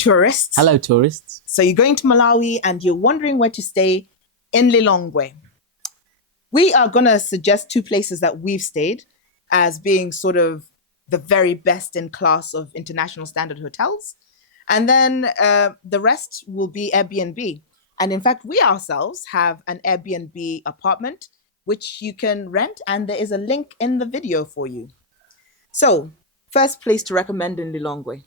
tourists. Hello, tourists. So you're going to Malawi and you're wondering where to stay in Lilongwe. We are going to suggest 2 places that we've stayed as being sort of the very best in class of international standard hotels. And then the rest will be Airbnb. And in fact, we ourselves have an Airbnb apartment, which you can rent. And there is a link in the video for you. So first place to recommend in Lilongwe.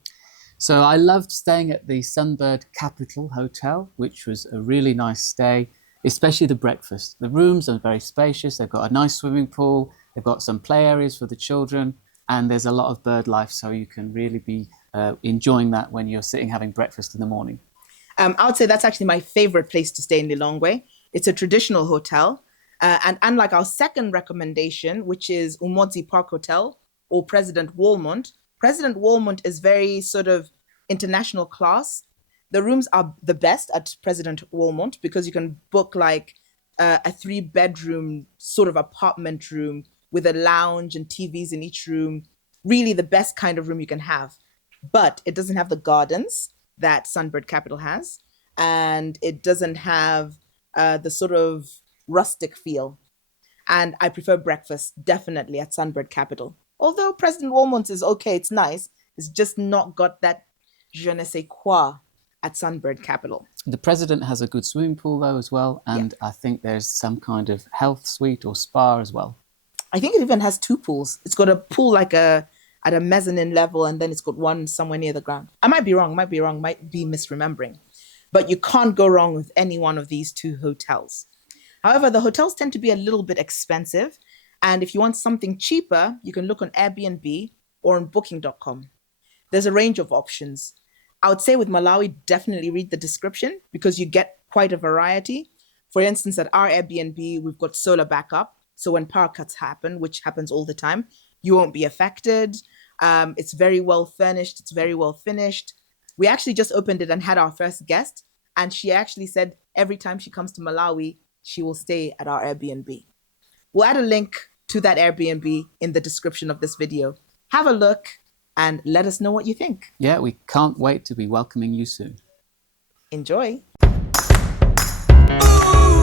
So I loved staying at the Sunbird Capital Hotel, which was a really nice stay, especially the breakfast. The rooms are very spacious. They've got a nice swimming pool. They've got some play areas for the children. And there's a lot of bird life, so you can really be enjoying that when you're sitting having breakfast in the morning. I would say that's actually my favorite place to stay in Lilongwe. It's a traditional hotel. And unlike our second recommendation, which is Umodzi Park Hotel or President Walmont is very sort of international class. The rooms are the best at President Walmont because you can book like a 3-bedroom sort of apartment room with a lounge and TVs in each room. Really the best kind of room you can have. But it doesn't have the gardens that Sunbird Capital has. And it doesn't have the sort of rustic feel. And I prefer breakfast definitely at Sunbird Capital. Although President Walmont is okay, it's nice. It's just not got that je ne sais quoi at Sunbird Capital. The President has a good swimming pool though as well. And I think there's some kind of health suite or spa as well. I think it even has 2 pools. It's got a pool like at a mezzanine level, and then it's got one somewhere near the ground. I might be wrong, might be misremembering. But you can't go wrong with any one of these 2 hotels. However, the hotels tend to be a little bit expensive. And if you want something cheaper, you can look on Airbnb or on booking.com. There's a range of options. I would say with Malawi, definitely read the description because you get quite a variety. For instance, at our Airbnb, we've got solar backup. So when power cuts happen, which happens all the time, you won't be affected. It's very well furnished. It's very well finished. We actually just opened it and had our first guest. And she actually said every time she comes to Malawi, she will stay at our Airbnb. We'll add a link to that Airbnb in the description of this video. Have a look and let us know what you think. Yeah, we can't wait to be welcoming you soon. Enjoy. Ooh.